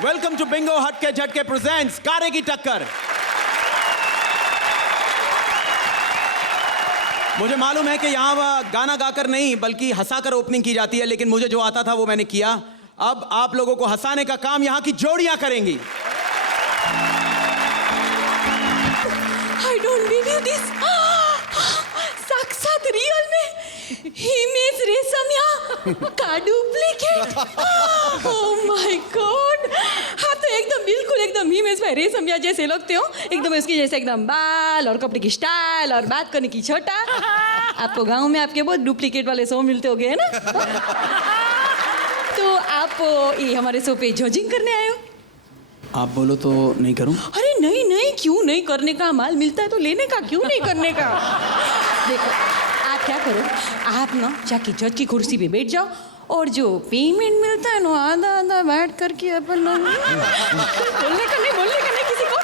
Welcome to Bingo हटके झटके presents कारे की टक्कर। मुझे मालूम है कि यहाँ गाना गाकर नहीं बल्कि हंसाकर ओपनिंग की जाती है, लेकिन मुझे जो आता था वो मैंने किया। अब आप लोगों को हंसाने का काम यहाँ की जोड़ियां करेंगी। I don't believe this. साक्षात रियल में हिमेश रेशमिया का डुप्लीकेट। Oh my God. हाँ तो एकदम बिल्कुल एकदम हिमेश भाई रेशमिया जैसे लगते हो, एकदम उसकी जैसे एकदम बाल और कपड़े की स्टाइल और बात करने की छटा। आपको गांव में आपके बहुत डुप्लीकेट वाले शो मिलते होंगे है ना? तो आप ये हमारे शो पे जजिंग करने आए हो? आप बोलो तो नहीं करूं? अरे नहीं नहीं, क्यों नहीं करने का? माल मिलता है तो लेने का, क्यों नहीं करने का? देखो आप क्या करो, आप ना जाके जज की कुर्सी पे बैठ जाओ और जो पेमेंट मिलता है ना आधा आधा बैठ करके अपन बोलने का नहीं किसी को।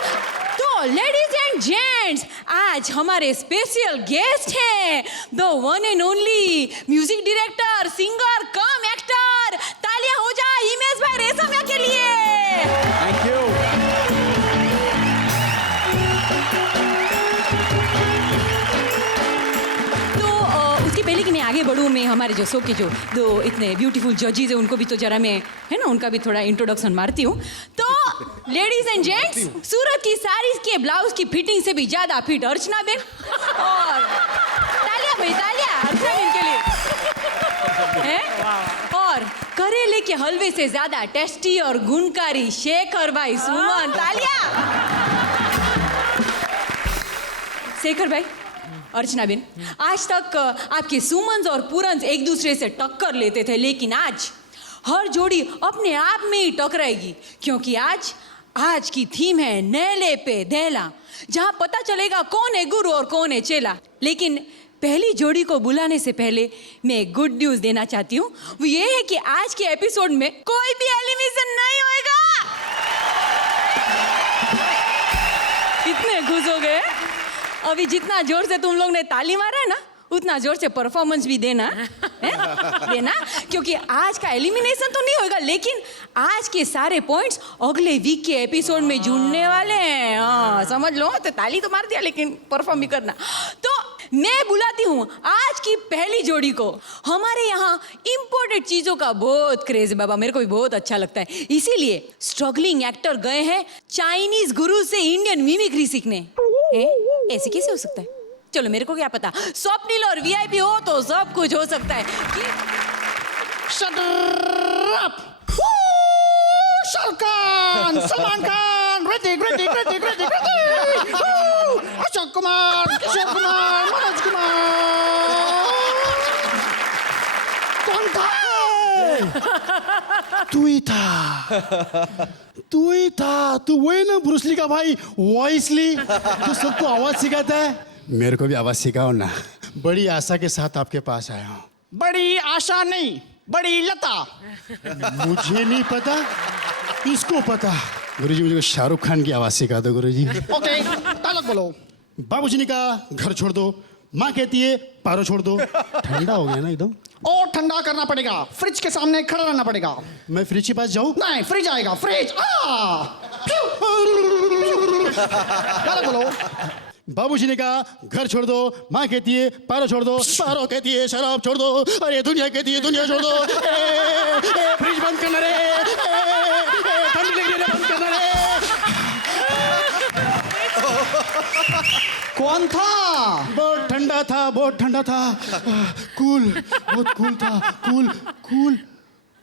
तो लेडीज एंड जेंट्स, आज हमारे स्पेशल गेस्ट हैं the one and only music director, singer come actor. तालियां हो जाए हिमेश भाई रेशमिया के लिए। Thank you. उसके पहले कि मैं आगे बढ़ूँ, मैं हमारे जो शो के जो दो इतने ब्यूटीफुल जजेज हैं उनको भी तो जरा मैं है ना उनका भी थोड़ा इंट्रोडक्शन मारती हूँ। तो लेडीज एंड जेंट्स, सूरत की साड़ीज के ब्लाउज की फिटिंग से भी ज्यादा फिट अर्चना बेन। और तालियां भाई तालियां अर्चना बेन के लिए है। और करेले के हलवे से ज्यादा टेस्टी और गुणकारी शेखर भाई सुमन। तालियां। शेखर भाई, अर्चना बेन, आज तक आपके सुमन और पूरन एक दूसरे से टक्कर लेते थे, लेकिन आज हर जोड़ी अपने आप में ही टकराएगी, क्योंकि आज की थीम है नेले पे देला, जहां पता चलेगा कौन है गुरु और कौन है चेला। लेकिन पहली जोड़ी को बुलाने से पहले मैं एक गुड न्यूज देना चाहती हूँ। वो ये है कि आज के एपिसोड में कोई भी एलिमिनेशन नहीं होएगा। इतने खुश हो गए? अभी जितना जोर से तुम लोग ने ताली मारा है ना, उतना जोर से परफॉर्मेंस भी देना है? देना, क्योंकि आज का एलिमिनेशन तो नहीं होगा, लेकिन आज के सारे पॉइंट्स अगले वीक के एपिसोड में जुड़ने वाले हैं। हाँ समझ लो, तो ताली तो मार दिया लेकिन परफॉर्म भी करना। तो मैं बुलाती हूँ आज की पहली जोड़ी को। हमारे यहाँ इंपोर्टेड चीजों का बहुत क्रेज है बाबा, मेरे को भी बहुत अच्छा लगता है, इसीलिए स्ट्रगलिंग एक्टर गए हैं चाइनीज गुरु से इंडियन मिमिक्री सीखने। ऐसे कैसे हो सकता है? चलो मेरे को क्या पता, स्वप्निल और वीआईपी हो तो सब कुछ हो सकता है। Shut up! शाहरुख खान, सलमान खान, ऋतिक, अशोक कुमार, किशोर कुमार, मनोज कुमार। कौन था? तू ही था, तू वही ना ब्रूस ली का भाई वॉइस ली, तो सबको आवाज सिखाता है। मेरे को भी आवाज सिखाओ ना। बड़ी आशा के साथ आपके पास आया हूँ। बड़ी आशा नहीं, बड़ी लता। मुझे नहीं पता, इसको पता। गुरुजी मुझे शाहरुख खान की आवाज सिखा दो गुरुजी। ओके, डायलॉग बोलो। बाबूजी ने कहा घर छोड़ दो, माँ कहती है पारो छोड़ दो। ठंडा हो गया ना एकदम। और ठंडा करना पड़ेगा, फ्रिज के सामने खड़ा रहना पड़ेगा। मैं फ्रिज के पास जाऊँ? नहीं, फ्रिज आएगा, फ्रिज। डायलॉग बोलो। बाबूजी ने कहा घर छोड़ दो, माँ कहती है पारो छोड़ दो, पारो कहती है शराब छोड़ दो, अरे दुनिया कहती है दुनिया छोड़ दो। फ्रिज बंद करना रे, ठंडी लग रही है बंद करना रे। कौन था? बहुत ठंडा था, बहुत ठंडा था। कूल, बहुत कूल था,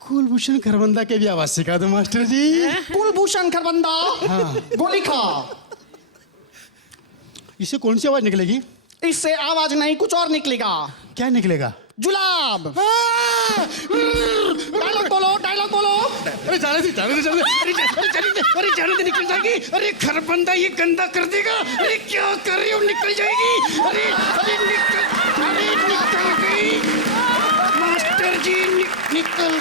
कुलभूषण खरबंदा के भी आवाज सिखा दो मास्टर जी। कुलभूषण खरबंदा, हाँ। गोली खा। इससे कौन सी आवाज निकलेगी? इससे आवाज नहीं, कुछ और निकलेगा। क्या निकलेगा? जुलाब। डायलॉग बोलो, डायलॉग बोलो। अरे जाने दे निकल जाएगी। अरे खरबंदा ये गंदा कर देगा। अरे क्या कर रही हो, निकल जाएगी। अरे निकल गई मास्टर जी, निकल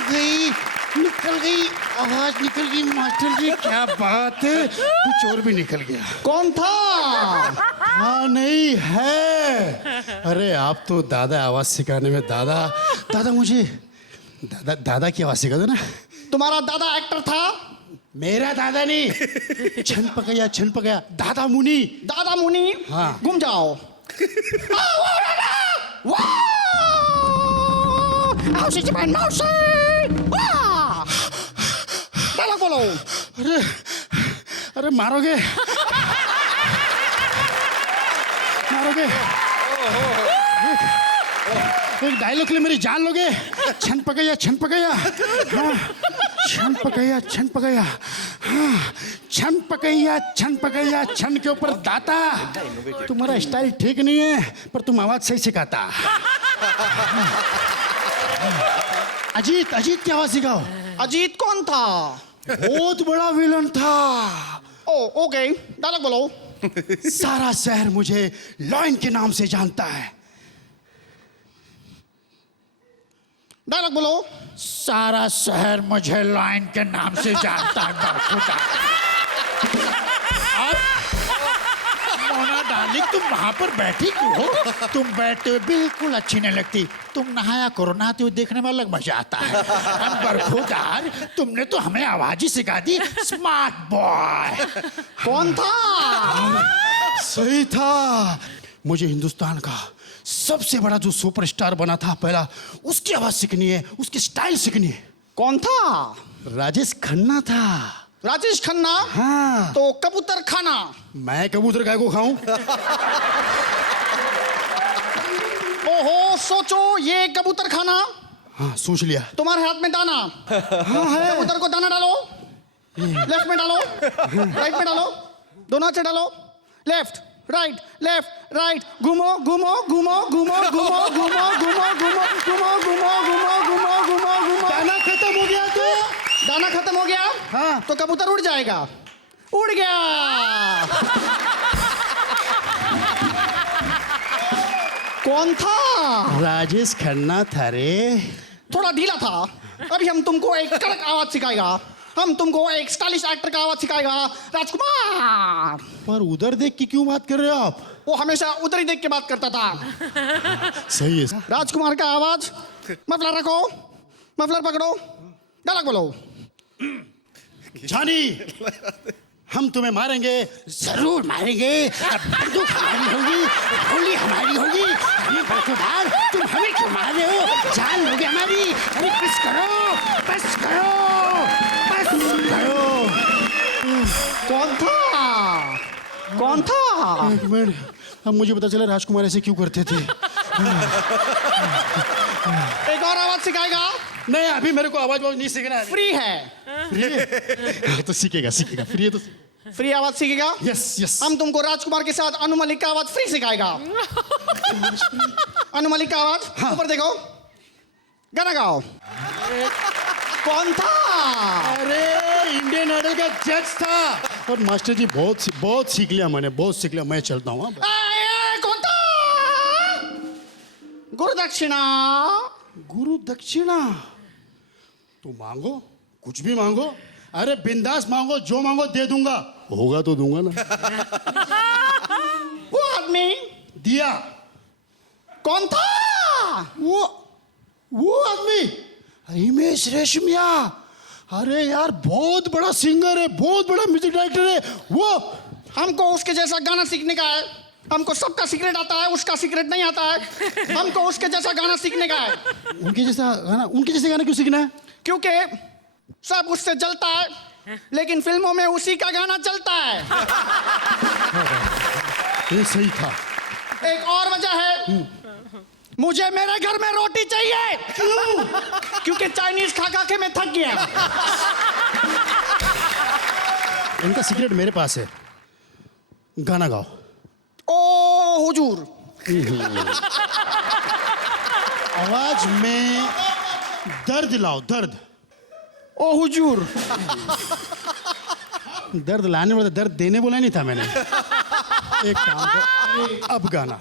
गई, आवाज निकल गई मास्टर जी। क्या बात है, कुछ और भी निकल गया। कौन था? हाँ नहीं है। अरे आप तो दादा आवाज सिखाने में दादा मुझे दादा की आवाज सिखा दो ना। तुम्हारा दादा एक्टर था, मेरा दादा नहीं, छन पकया दादा मुनि। दादा मुनि। हाँ। घूम जाओ। डायलॉग बोलो। अरे अरे मारोगे मारोगे, एक डायलॉग के लिए मेरी जान लोगे। छन पकया हाँ, छन पकया हाँ, छन पकया छन के ऊपर दाता। तुम्हारा स्टाइल ठीक नहीं है पर तुम आवाज सही सिखाता। अजीत की आवाज सिखाओ। अजीत कौन था? बहुत बड़ा विलन था। ओ ओके, डायलॉग बोलो। सारा शहर मुझे लॉयन के नाम से जानता है। डायलॉग बोलो। सारा शहर मुझे लॉयन के नाम से जानता है। बरखुदा। मोना डार्लिंग, तुम वहां पर बैठी क्यों हो? तुम बैठे हुए बिल्कुल अच्छी नहीं लगती। तुम नहाया करो, नहाते हुए देखने में अलग मजा आता है। हम बरखुदार, तुमने तो हमें आवाज ही सिखा दी। Smart boy. कौन था? सही था। मुझे हिंदुस्तान का सबसे बड़ा जो सुपरस्टार बना था पहला, उसकी आवाज सीखनी है, उसकी स्टाइल सीखनी है। कौन था? राजेश खन्ना था। राजेश खन्ना। हाँ। तो कबूतर खाना। मैं कबूतर काय को खाऊं? ओहो, सोचो, ये कबूतर खाना। हाँ, सोच लिया। तुम्हारे हाथ में दाना। हाँ है। कबूतर को दाना डालो। लेफ्ट में डालो, राइट में डालो, दोनों हाथ से डालो। लेफ्ट राइट लेफ्ट राइट, घूमो घूमो घूमो घूमो घूमो घूमो घूमो घूमो घूमो घूमो घूमो घूमो घूमो घूमो। दाना खत्म हो गया तो? दाना खत्म हो गया? हाँ। तो कबूतर उड़ जाएगा। उड़ गया। कौन था? राजेश खन्ना था रे। थोड़ा ढीला था। अभी हम तुमको एक कड़क आवाज सिखाएगा। हम तुमको एक स्टाइलिश एक्टर का आवाज सिखाएगा, राजकुमार। पर उधर देख के क्यों बात कर रहे हो आप? वो हमेशा उधर ही देख के बात करता था। सही है। राजकुमार का आवाज। मफलर रखो, मफलर पकड़ो, डायलॉग बोलो। जानी, हम तुम्हें मारेंगे, जरूर मारेंगे। बंदूक हमारी होगी, गोली हमारी होगी। हमें बरखुदार, तुम हमें क्यों मार रहे हो? जान लोगे हमारी। अरे बस करो, बस करो, बस करो। कौन था? कौन था? एक मिनट, अब मुझे पता चला राजकुमार ऐसे क्यों करते थे। एक और आवाज सिखाएगा। नहीं, अभी मेरे को आवाज नहीं सीखना है। फ्री है। फ्री है? तो सीखेगा फ्री है तो। फ्री आवाज सीखेगा। Yes yes. हम तुमको राजकुमार के साथ अनु मलिक का आवाज फ्री सिखाएगा। अनु मलिक का आवाज। हाँ। ऊपर देखो, गाना गाओ। कौन था? अरे इंडियन आइडल का जज था। और मास्टर जी बहुत सीख लिया मैंने, बहुत सीख लिया। मैं चलता हूँ। कौन था? गुरु दक्षिणा। गुरु दक्षिणा तो मांगो, कुछ भी मांगो। अरे बिंदास मांगो, जो मांगो दे दूंगा। होगा तो दूंगा ना। वो आदमी दिया। कौन था? वो आदमी हिमेश रेशमिया। अरे यार, बहुत बड़ा सिंगर है, बहुत बड़ा म्यूजिक डायरेक्टर है वो। हमको उसके जैसा गाना सीखने का है। हमको सबका सीक्रेट आता है, उसका सीक्रेट नहीं आता है। हमको उसके जैसा गाना सीखने का है। उनके जैसे गाना क्यों सीखना है? क्योंकि सब उससे जलता है, लेकिन फिल्मों में उसी का गाना चलता है। ये सही था। एक और वजह है, मुझे मेरे घर में रोटी चाहिए। क्यों? क्योंकि चाइनीज खा खा के मैं थक गया। इनका सीक्रेट मेरे पास है। गाना गाओ। ओ हुजूर। आवाज में दर्द लाओ, दर्द। ओ हुजूर। दर्द लाने वाला, दर्द देने बोला नहीं था मैंने। एक काम कर, अब गाना।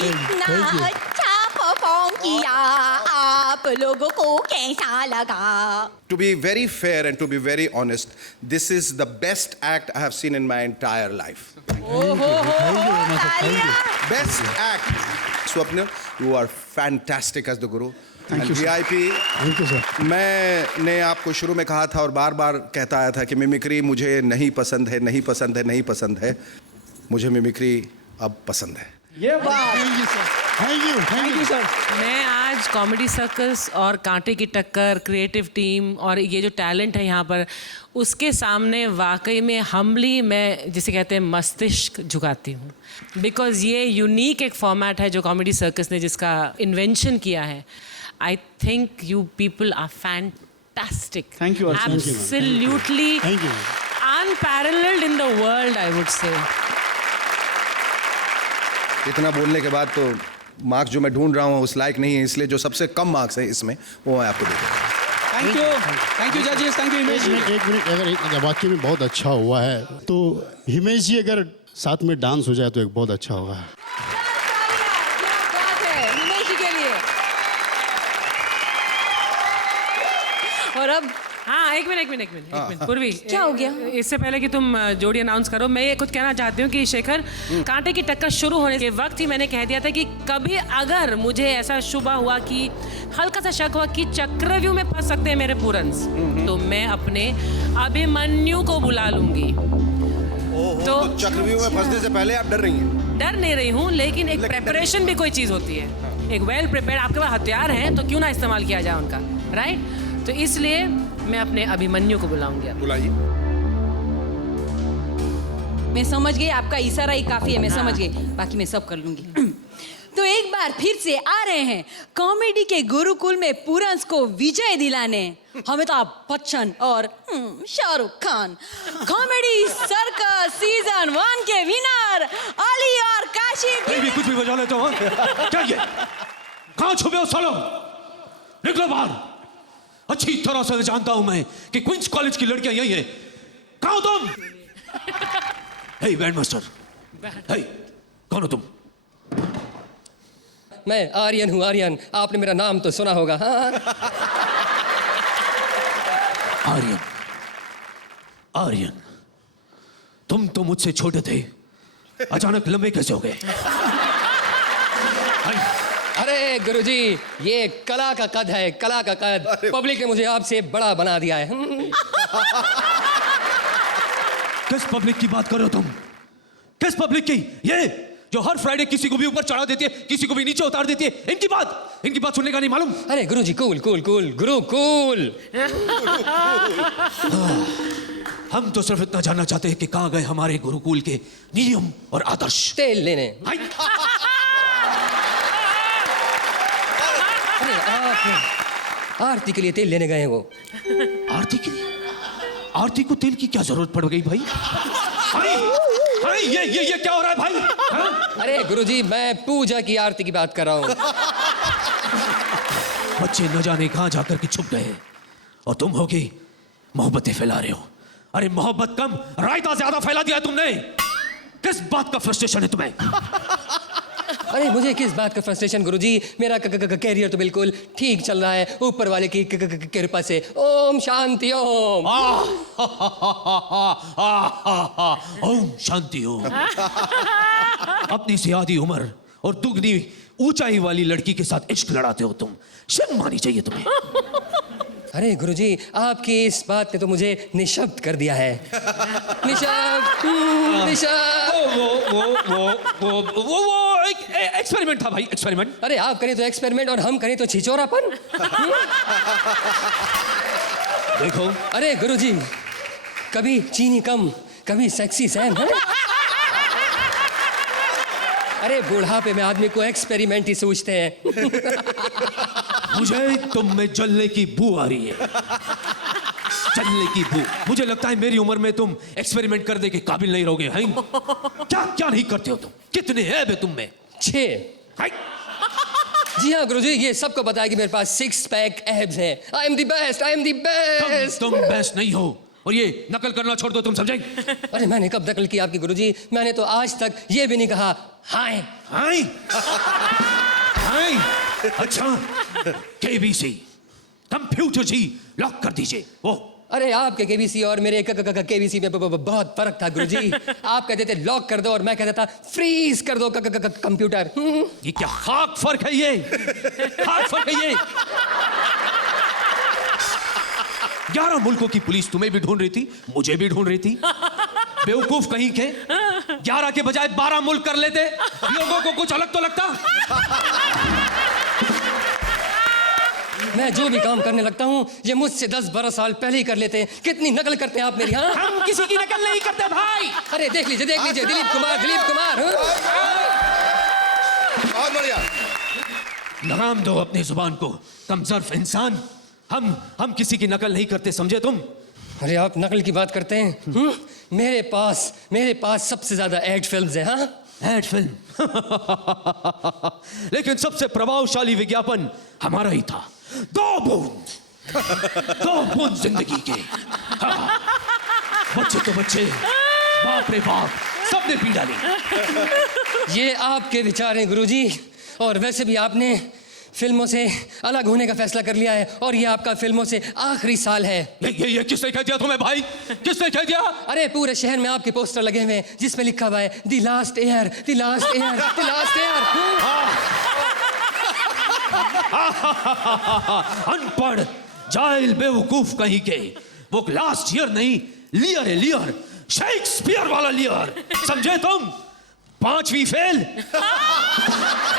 इतना अच्छा परफॉर्म किया आप लोगों को कैसा लगा? To be very fair and to be very honest, this is the best act I have seen in my entire life. Best act. Swapnil, you are fantastic as the guru. Thank you, sir. VIP. Thank you sir. मैंने आपको शुरू में कहा था और बार बार कहता आया था कि मिमिक्री मुझे नहीं पसंद है, नहीं पसंद है, नहीं पसंद है। मुझे मिमिक्री अब पसंद है। ये बात। Thank you sir. मैं आज कॉमेडी सर्कस और कांटे की टक्कर, क्रिएटिव टीम और ये जो टैलेंट है यहाँ पर, उसके सामने वाकई में हम्बली मैं जिसे कहते हैं मस्तिष्क झुकाती हूँ। बिकॉज ये यूनिक एक फॉर्मेट है जो कॉमेडी सर्कस ने जिसका इन्वेंशन किया है। I think you people are fantastic. Thank you, Archana. Thank you, ma'am. Absolutely Thank you. unparalleled in the world, I would say. इतना बोलने के बाद तो मार्क्स जो मैं ढूंढ रहा हूँ उस लायक नहीं है, इसलिए जो सबसे कम मार्क्स है इसमें वो मैं आपको देता हूँ। थैंक यू जजेस, थैंक यू हिमेश जी। एक मिनट, अगर एक वाक्य में बहुत अच्छा हुआ है तो हिमेश जी अगर साथ में डांस हो जाए तो एक बहुत अच्छा होगा। क्या बात है हिमेश जी के लिए। और अब हाँ एक मिनट पूर्वी, क्या हो गया? इससे पहले कि तुम जोड़ी अनाउंस करो, मैं ये कुछ कहना चाहती हूँ कि शेखर, कांटे की टक्कर शुरू होने के वक्त ही मैंने कह दिया था कि कभी अगर मुझे ऐसा शुबा हुआ कि हल्का सा शक हुआ कि चक्रव्यूह में फंस सकते हैं मेरे पूरन्स, तो मैं अपने अभिमन्यु को बुला लूंगी। तो चक्रव्यूह में फंसने से पहले आप डर रही हैं? डर नहीं रही हूँ, लेकिन एक प्रेपरेशन भी कोई चीज़ होती है। एक वेल प्रिपेयर्ड, आपके पास हथियार हैं तो क्यों ना इस्तेमाल किया जाए उनका, राइट? तो इसलिए मैं अपने अभिमन्यु को बुलाऊंगी अब। बुलाइए। मैं समझ गई, आपका इशारा ही काफी है, मैं समझ गई, बाकी मैं सब कर लूंगी। तो एक बार फिर से आ रहे हैं कॉमेडी के गुरुकुल में पूरंस को विजय दिलाने अमिताभ बच्चन और Shahrukh Khan. Comedy circus season 1 के विनर अली और काशी। भी कुछ भी बजा लेते हो, हाँ? क्या ये? कहाँ छुपे हो सालों? निकलो बाहर। अच्छी तरह से जानता हूं मैं कि क्वींस कॉलेज की लड़कियां यही हैं। कहाँ हो तुम? हे बैंड मास्टर, हे कौन हो तुम? मैं आर्यन हूँ, आर्यन। आपने मेरा नाम तो सुना होगा। हाँ। आर्यन, आर्यन, तुम तो मुझसे छोटे थे, अचानक लंबे कैसे हो गए? अरे गुरुजी, ये कला का कद है, कला का कद। पब्लिक ने मुझे आपसे बड़ा बना दिया है। किस पब्लिक की बात कर रहे हो तुम? किस पब्लिक की? ये जो हर फ्राइडे किसी को भी ऊपर चढ़ा देती है, किसी को भी नीचे उतार देती है, इनकी बात सुनने का नहीं मालूम? अरे गुरुजी, कूल कूल कूल, गुरु कूल। हम तो सिर्फ इतना जानना चाहते हैं कि कहाँ गए हमारे गुरुकुल के नियम और आदर्श। तेल लेने। हाय! अरे आप आरती के लिए तेल लेने गए हैं वो। आरती के लिए? आरती को तेल की क्या जरूरत पड़ गई भाई? हाय! हाय! ये क्या हो रहा है भाई? हाँ? अरे गुरुजी, मैं पूजा की आरती की बात कर रहा हूँ। बच्चे न जाने कहाँ जाकर के छुप गए हैं और तुम होगी मोहब्बतें फैला रहे हो। अरे मोहब्बत कम, रायता ज्यादा फैला दिया तुमने। किस बात का फ्रस्ट्रेशन है तुम्हें? अरे मुझे किस बात का फ्रस्ट्रेशन गुरुजी, मेरा कैरियर तो बिल्कुल ठीक चल रहा है ऊपर वाले की कृपा से। ओम शांति ओम। ओम शांति ओम। अपनी से आधी उम्र और दुगनी ऊंचाई वाली लड़की के साथ इश्क लड़ाते हो तुम, शर्म आनी चाहिए तुम्हें। अरे गुरुजी, आपकी इस बात ने तो मुझे निशब्द कर दिया है। निशब्द, निशब्द। वो एक एक्सपेरिमेंट था भाई, एक्सपेरिमेंट। अरे आप करें तो एक्सपेरिमेंट और हम करें तो छिचोरापन। देखो, अरे गुरुजी, कभी चीनी कम, कभी सेक्सी सैम है। अरे बुढ़ापे में आदमी को एक्सपेरिमेंट ही सोचते हैं। मुझे तुम में जलने की बू आ रही है, जलने की बू। मुझे लगता है मेरी उम्र में तुम एक्सपेरिमेंट करने के काबिल नहीं रहोगे। हैं? क्या क्या नहीं करते हो तुम? कितने ऐब है तुम में? 6। जी हाँ गुरुजी, ये सबको पता है कि मेरे पास 6 पैक एब्स हैं। I am the best, I am the best. तुम बेस्ट नहीं हो और ये नकल करना छोड़ दो, तुम समझे? अरे मैंने कब नकल की आपकी गुरुजी? मैंने तो आज तक ये भी नहीं कहा हाय। हाय! हाय! अच्छा, केबीसी कंप्यूटर जी लॉक कर दीजिए। वो अरे आपके केबीसी और मेरे केबीसी में बहुत फर्क था गुरुजी। आप कहते थे लॉक कर दो और मैं कहता था फ्रीज कर दो कंप्यूटर। ये क्या खाक फर्क है ये? खाक फर्क है ये। 11 मुल्कों की पुलिस तुम्हें भी ढूंढ रही थी, मुझे भी ढूंढ रही थी। बेवकूफ कहीं के 11 के बजाय 12 मुल्क कर लेते, लोगों को कुछ अलग तो लगता। मैं जो भी काम करने लगता हूँ ये मुझसे 10-12 साल पहले ही कर लेते हैं। कितनी नकल करते हैं आप मेरी। हाँ, हम किसी की नकल नहीं करते भाई। अरे देख लीजिए दिलीप कुमार हाँ? बहुत बढ़िया। लगाम दो अपनी जुबान को, कमजोर इंसान। हम किसी की नकल नहीं करते, समझे तुम? अरे आप नकल की बात करते हैं। मेरे पास सबसे ज्यादा एड फिल्म्स हैं। हाँ, एड फिल्म। लेकिन सबसे प्रभावशाली विज्ञापन हमारा ही था। 2 बूंद जिंदगी के। हाँ। बच्चे तो बच्चे, बाप रे बाप, सबने पी डाली। ये आपके विचार हैं गुरुजी। और वैसे भी आपने फिल्मों से अलग होने का फैसला कर लिया है और ये आपका फिल्मों से आखिरी साल है। ये किसने कह दिया तुम्हें भाई? किसने कह दिया? अरे पूरे शहर में आपके पोस्टर लगे हुए हैं जिसमें लिखा हुआ है the last air, the last air, the last air. अनपढ़ जाहिल बेवकूफ कहीं के। वो लास्ट ईयर नहीं, लियर है, लियर। शेक्सपियर वाला लियर, समझे तुम? 5वीं फेल।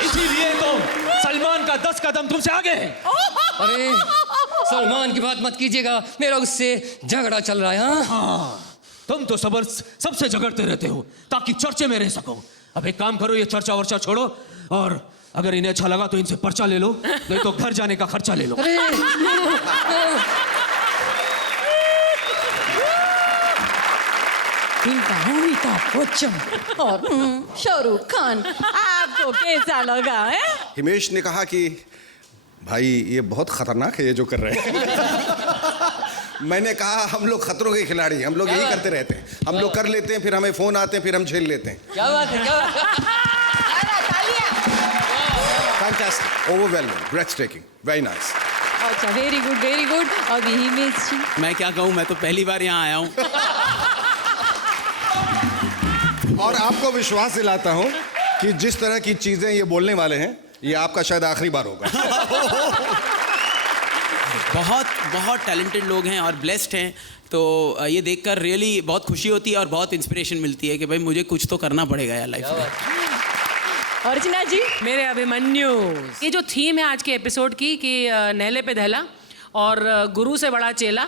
इसीलिए तो सलमान का 10 कदम तुमसे आगे है। अरे सलमान की बात मत कीजिएगा, मेरा उससे झगड़ा चल रहा है। हाँ, तुम तो सबसे झगड़ते रहते हो ताकि चर्चे में रह सको। अब एक काम करो, ये चर्चा वर्चा छोड़ो और अगर इन्हें अच्छा लगा तो इनसे पर्चा ले लो, नहीं तो घर जाने का खर्चा ले लो। अरे इनका अमिताभ बच्चन और शाहरुख खान, आपको कैसा लगा है? हिमेश ने कहा कि भाई ये बहुत खतरनाक है ये जो कर रहे हैं। मैंने कहा हम लोग खतरों के खिलाड़ी हैं, हम लोग यही करते रहते हैं। हम लोग कर लेते हैं, फिर हमें फोन आते हैं, फिर हम झेल लेते हैं। क्या बात है, क्या बात है। Fantastic, overwhelming, ब्रेथटेकिंग, very nice. अच्छा, वेरी गुड। अभी हिमेश जी, मैं क्या कहूँ, मैं तो पहली बार यहाँ आया हूँ। और आपको विश्वास दिलाता हूँ कि जिस तरह की चीजें ये बोलने वाले हैं, ये आपका शायद आखिरी बार होगा। बहुत टैलेंटेड लोग हैं और ब्लेस्ड हैं, तो ये देखकर रियली बहुत खुशी होती है और बहुत इंस्पिरेशन मिलती है कि भाई मुझे कुछ तो करना पड़ेगा यार लाइफ में। अर्चना जी, मेरे अभिमन्यु, ये जो थीम है आज के एपिसोड की कि नहले पे दहला और गुरु से बड़ा चेला,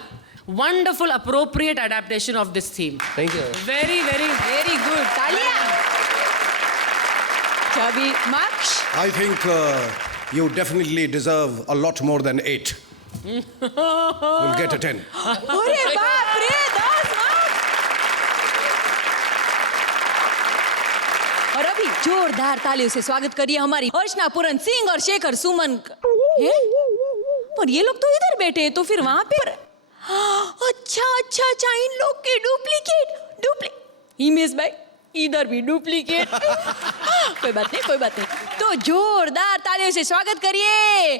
wonderful appropriate adaptation of this theme. Thank you. Very good. तालियां। अभी marks, I think you definitely deserve a lot more than 8. You'll get a 10. अरे बाप रे, 10 मार्क्स। और अभी जोरदार तालियों से स्वागत करिए हमारी अर्चना पूरन सिंह और शेखर सुमन। पर ये लोग तो इधर बैठे हैं, तो फिर वहां पे अच्छा, इन लोग के डुप्लीकेट। हिमेश भाई, इधर भी डुप्लीकेट। कोई बात नहीं। तो जोरदार तालियों से स्वागत करिए।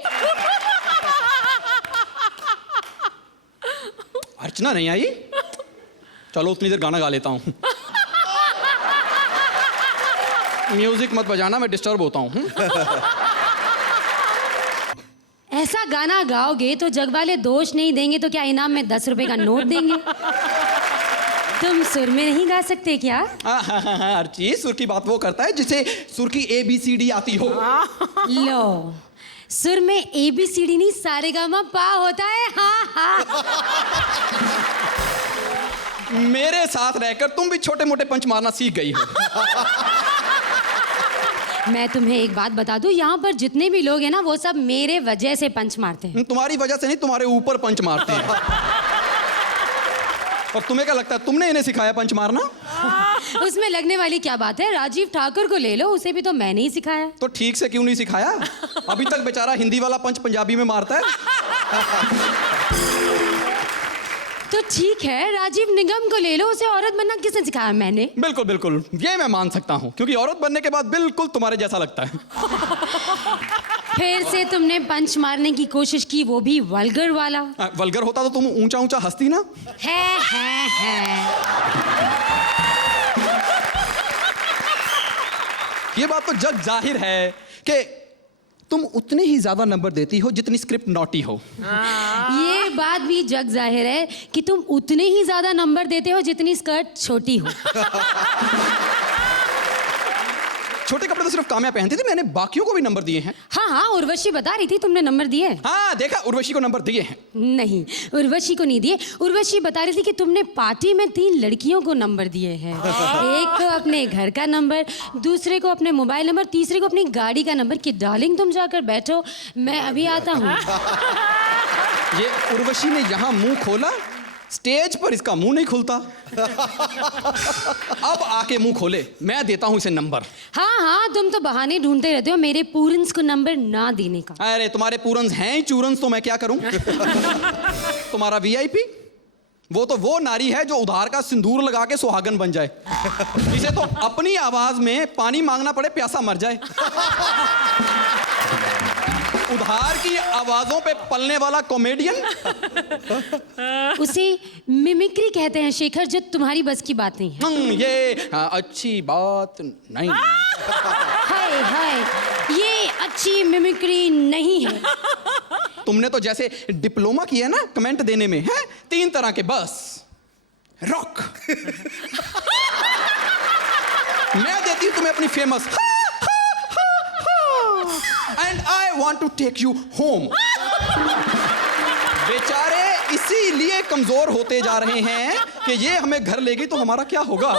अर्चना नहीं आई? चलो उतनी देर गाना गा लेता हूँ। म्यूजिक मत बजाना, मैं डिस्टर्ब होता हूँ। ऐसा गाना गाओगे तो जग वाले दोष नहीं देंगे तो क्या इनाम में 10 रुपए का नोट देंगे? तुम सुर में नहीं गा सकते क्या? अर्ची, सुर की बात वो करता है जिसे सुर की ABCD आती हो। लो, सुर में ABCD नहीं सारेगामा पा होता है। हाँ। मेरे साथ रहकर तुम भी छोटे मोटे पंच मारना सीख गई हो। मैं तुम्हें एक बात बता दूं, यहाँ पर जितने भी लोग हैं ना, वो सब मेरे वजह से पंच मारते हैं। तुम्हारी वजह से नहीं, तुम्हारे ऊपर पंच मारते हैं। और तुम्हें क्या लगता है तुमने इन्हें सिखाया पंच मारना? उसमें लगने वाली क्या बात है? राजीव ठाकुर को ले लो, उसे भी तो मैंने ही सिखाया। तो ठीक से क्यों नहीं सिखाया? अभी तक बेचारा हिंदी वाला पंच पंजाबी में मारता है। तो ठीक है, राजीव निगम को ले लो, उसे औरत बनना किसने सिखाया? मैंने। बिल्कुल, ये मैं मान सकता हूँ, क्योंकि औरत बनने के बाद बिल्कुल तुम्हारे जैसा लगता है। फिर से तुमने पंच मारने की कोशिश की, वो भी वल्गर वाला। वल्गर होता तो तुम ऊंचा ऊंचा हंसती ना। है। ये बात तो जग जाहिर है कि तुम उतने ही ज्यादा नंबर देती हो जितनी स्क्रिप्ट नॉटी हो। ये बात भी जग जाहिर है कि तुम उतने ही ज्यादा नंबर देते हो जितनी स्कर्ट छोटी हो। छोटे कपड़े तो सिर्फ काम्या पहनती थी, मैंने बाकियों को भी नंबर दिए हैं। हाँ, उर्वशी बता रही थी तुमने नंबर दिए। हाँ देखा, उर्वशी को नंबर दिए हैं। नहीं, उर्वशी को नहीं दिए। उर्वशी बता रही थी कि तुमने पार्टी में 3 लड़कियों को नंबर दिए हैं। एक को अपने घर का नंबर, दूसरे को अपने मोबाइल नंबर, तीसरे को अपनी गाड़ी का नंबर। कि डार्लिंग तुम जाकर बैठो, मैं अभी आता हूँ। ये उर्वशी ने यहाँ मुंह खोला, स्टेज पर इसका मुंह नहीं खुलता। अब आके मुंह खोले, मैं देता हूं इसे नंबर। हाँ, तुम तो बहाने ढूंढते रहते हो मेरे पूरन्स को नंबर ना देने का। अरे तुम्हारे पूरन्स हैं ही चूरन्स, तो मैं क्या करूं? तुम्हारा वीआईपी वो नारी है जो उधार का सिंदूर लगा के सुहागन बन जाए, जिसे तो अपनी आवाज में पानी मांगना पड़े, प्यासा मर जाए। उधार की आवाजों पे पलने वाला कॉमेडियन, उसे मिमिक्री कहते हैं शेखर, जो तुम्हारी बस की बात नहीं है। ये अच्छी बात नहीं। हाय, ये अच्छी मिमिक्री नहीं है। तुमने तो जैसे डिप्लोमा किया ना कमेंट देने में, है 3 तरह के, बस रॉक। मैं देती हूं तुम्हें अपनी famous and I want to take you home. बेचारे इसीलिए कमजोर होते जा रहे हैं कि ये हमें घर ले गई तो हमारा क्या होगा।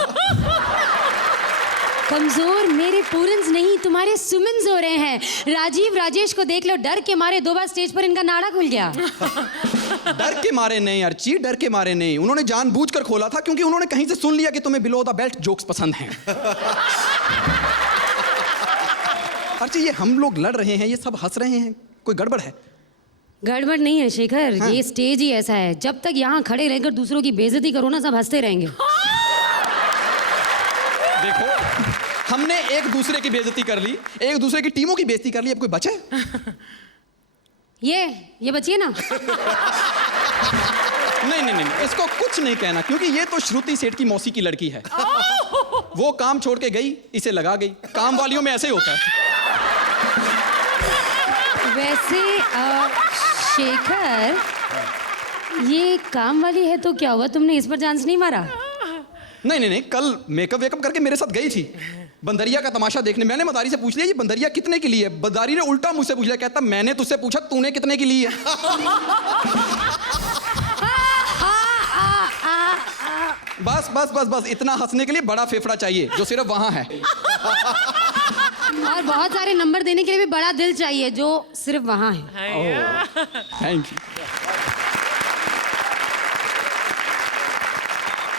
कमजोर मेरे पूरन्स नहीं, तुम्हारे सुमन्स हो रहे हैं। राजीव राजेश को देख लो, डर के मारे 2 बार स्टेज पर इनका नाड़ा खुल गया। डर के मारे नहीं अर्ची, डर के मारे नहीं, उन्होंने जानबूझकर खोला था क्योंकि उन्होंने कहीं से सुन लिया कि तुम्हें बिलो द बेल्ट जोक्स पसंद हैं। अर्ची, ये हम लोग लड़ रहे हैं, ये सब हंस रहे हैं, कोई गड़बड़ है? गड़बड़ नहीं है शेखर। हाँ। ये स्टेज ही ऐसा है, जब तक यहाँ खड़े रहकर दूसरों की बेइज्जती करो ना, सब हंसते रहेंगे। देखो, हमने एक दूसरे की बेइज्जती कर ली, एक दूसरे की टीमों की बेइज्जती कर ली, अब कोई बचे? ये बचिए ना। नहीं, इसको कुछ नहीं कहना, क्योंकि ये तो श्रुति सेठ की मौसी की लड़की है। वो काम छोड़ के गई, इसे लगा गई। काम वालियों में ऐसे ही होता है। वैसे शेखर, ये काम वाली है तो क्या हुआ, तुमने इस पर चांस नहीं मारा? नहीं, कल मेकअप वेकअप करके मेरे साथ गई थी बंदरिया का तमाशा देखने। मैंने मदारी से पूछ लिया ये बंदरिया कितने की ली है। बंदारी ने उल्टा मुझसे पूछ लिया, कहता मैंने तुझसे पूछा तूने कितने की ली है। बस इतना हंसने के लिए बड़ा फेफड़ा चाहिए जो सिर्फ वहां है। और बहुत सारे नंबर देने के लिए भी बड़ा दिल चाहिए जो सिर्फ वहां है। Thank you.